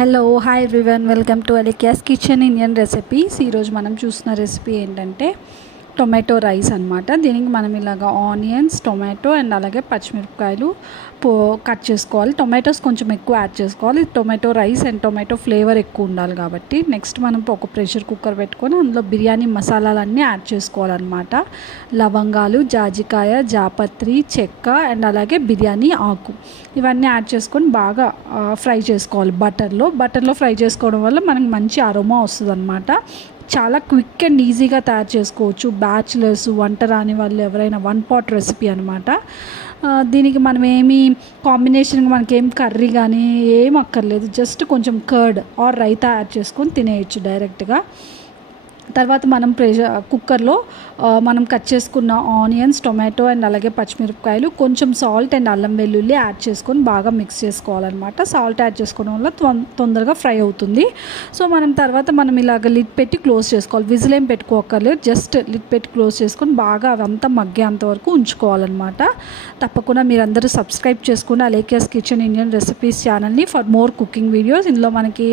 Hello hi everyone, welcome to అలికియాస్ kitchen Indian recipes. ఈరోజు మనం చూస్తున్న రెసిపీ ఏంటంటే టొమాటో రైస్ అనమాట. దీనికి మనం ఇలాగ ఆనియన్స్, టొమాటో అండ్ అలాగే పచ్చిమిరపకాయలు కట్ చేసుకోవాలి. టొమాటోస్ కొంచెం ఎక్కువ యాడ్ చేసుకోవాలి. Tomato rice and tomato flavour ఎక్కువ ఉండాలి కాబట్టి. నెక్స్ట్ మనం ఒక ప్రెషర్ కుక్కర్ పెట్టుకొని అందులో బిర్యానీ మసాలాలన్నీ యాడ్ చేసుకోవాలన్నమాట. లవంగాలు, జాజికాయ, జాపత్రి, చెక్క అండ్ అలాగే బిర్యానీ ఆకు ఇవన్నీ యాడ్ చేసుకొని బాగా ఫ్రై చేసుకోవాలి బటర్లో ఫ్రై చేసుకోవడం వల్ల మనకి మంచి అరోమా వస్తుంది అనమాట. చాలా క్విక్ అండ్ ఈజీగా తయారు చేసుకోవచ్చు. బ్యాచిలర్స్, వంట రాని వాళ్ళు ఎవరైనా వన్ పాట్ రెసిపీ అనమాట. దీనికి మనం ఏమి కాంబినేషన్గా మనకేం కర్రీ కానీ ఏం అక్కర్లేదు. జస్ట్ కొంచెం కర్డ్ ఆర్ రైతా యాడ్ చేసుకొని తినేయచ్చు డైరెక్ట్గా. తర్వాత మనం కుక్కర్లో మనం కట్ చేసుకున్న ఆనియన్స్, టొమాటో అండ్ అలాగే పచ్చిమిరపకాయలు, కొంచెం సాల్ట్ అండ్ అల్లం వెల్లుల్లి యాడ్ చేసుకొని బాగా మిక్స్ చేసుకోవాలన్నమాట. సాల్ట్ యాడ్ చేసుకోవడం వల్ల తొందరగా ఫ్రై అవుతుంది. సో మనం ఇలాగ లిడ్ పెట్టి క్లోజ్ చేసుకోవాలి. విజిల్ ఏం పెట్టుకోకర్లేదు, జస్ట్ లిడ్ పెట్టి క్లోజ్ చేసుకొని బాగా అవంతా మగ్గేంత వరకు ఉంచుకోవాలన్నమాట. తప్పకుండా మీరందరూ సబ్స్క్రైబ్ చేసుకుని అలేకియాస్ కిచెన్ ఇండియన్ రెసిపీస్ ఛానల్ని ఫర్ మోర్ కుకింగ్ వీడియోస్. ఇందులో మనకి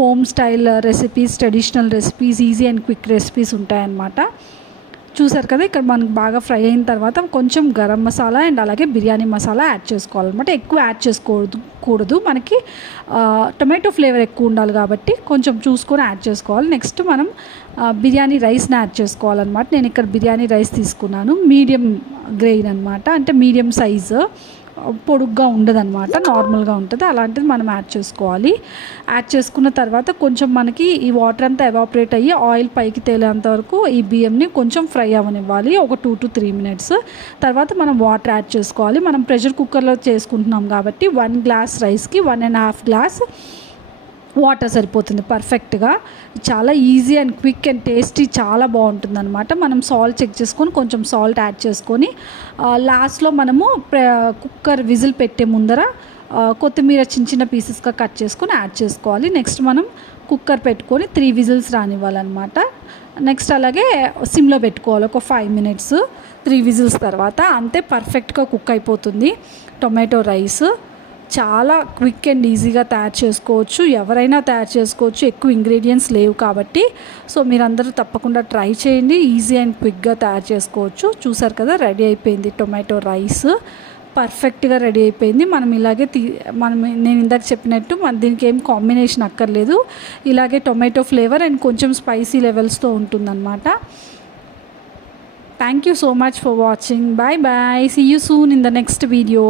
home style recipes, traditional recipes, easy and quick recipes ఉంటాయన్నమాట. చూసారు కదా, ఇక్కడ మనకు బాగా ఫ్రై అయిన తర్వాత కొంచెం గరం మసాలా అండ్ అలాగే బిర్యానీ మసాలా యాడ్ చేసుకోవాలన్నమాట. ఎక్కువ యాడ్ చేసుకోకూడదు, మనకి టొమాటో ఫ్లేవర్ ఎక్కువ ఉండాలి కాబట్టి కొంచెం చూసుకొని యాడ్ చేసుకోవాలి. నెక్స్ట్ మనం బిర్యానీ రైస్ని యాడ్ చేసుకోవాలన్నమాట. నేను ఇక్కడ బిర్యానీ రైస్ తీసుకున్నాను, మీడియం గ్రెయిన్ అనమాట. అంటే మీడియం సైజు, పొడుగ్గా ఉండదన్నమాట, నార్మల్గా ఉంటుంది. అలాంటిది మనం యాడ్ చేసుకోవాలి. యాడ్ చేసుకున్న తర్వాత కొంచెం మనకి ఈ వాటర్ అంతా ఎవాపరేట్ అయ్యి ఆయిల్ పైకి తేలేంత వరకు ఈ బియ్యంని కొంచెం ఫ్రై అవ్వనివ్వాలి, ఒక 2 to 3 minutes. తర్వాత మనం వాటర్ యాడ్ చేసుకోవాలి. మనం ప్రెషర్ కుక్కర్లో చేసుకుంటున్నాం కాబట్టి 1 glass రైస్కి 1.5 glass వాటర్ సరిపోతుంది పర్ఫెక్ట్గా. చాలా easy and quick and tasty, చాలా బాగుంటుంది అనమాట. మనం సాల్ట్ చెక్ చేసుకొని కొంచెం సాల్ట్ యాడ్ చేసుకొని లాస్ట్లో మనము కుక్కర్ విజిల్ పెట్టే ముందర కొత్తిమీర చిన్న చిన్న పీసెస్గా కట్ చేసుకొని యాడ్ చేసుకోవాలి. నెక్స్ట్ మనం కుక్కర్ పెట్టుకొని 3 whistles రానివ్వాలన్నమాట. నెక్స్ట్ అలాగే సిమ్లో పెట్టుకోవాలి ఒక 5 minutes. 3 whistles తర్వాత అంతే, పర్ఫెక్ట్గా కుక్ అయిపోతుంది టొమాటో రైస్. చాలా క్విక్ అండ్ ఈజీగా తయారు చేసుకోవచ్చు, ఎవరైనా తయారు చేసుకోవచ్చు. ఎక్కువ ఇంగ్రీడియంట్స్ లేవు కాబట్టి. సో మీరందరూ తప్పకుండా ట్రై చేయండి, ఈజీ అండ్ క్విక్గా తయారు చేసుకోవచ్చు. చూసారు కదా, రెడీ అయిపోయింది టొమాటో రైస్, పర్ఫెక్ట్గా రెడీ అయిపోయింది. మనం ఇలాగే నేను ఇందాక చెప్పినట్టు దీనికి ఏం కాంబినేషన్ అక్కర్లేదు. ఇలాగే టొమాటో ఫ్లేవర్ అండ్ కొంచెం స్పైసీ లెవెల్స్తో ఉంటుందన్నమాట. Thank you so much for watching. Bye bye, see you soon in the next video.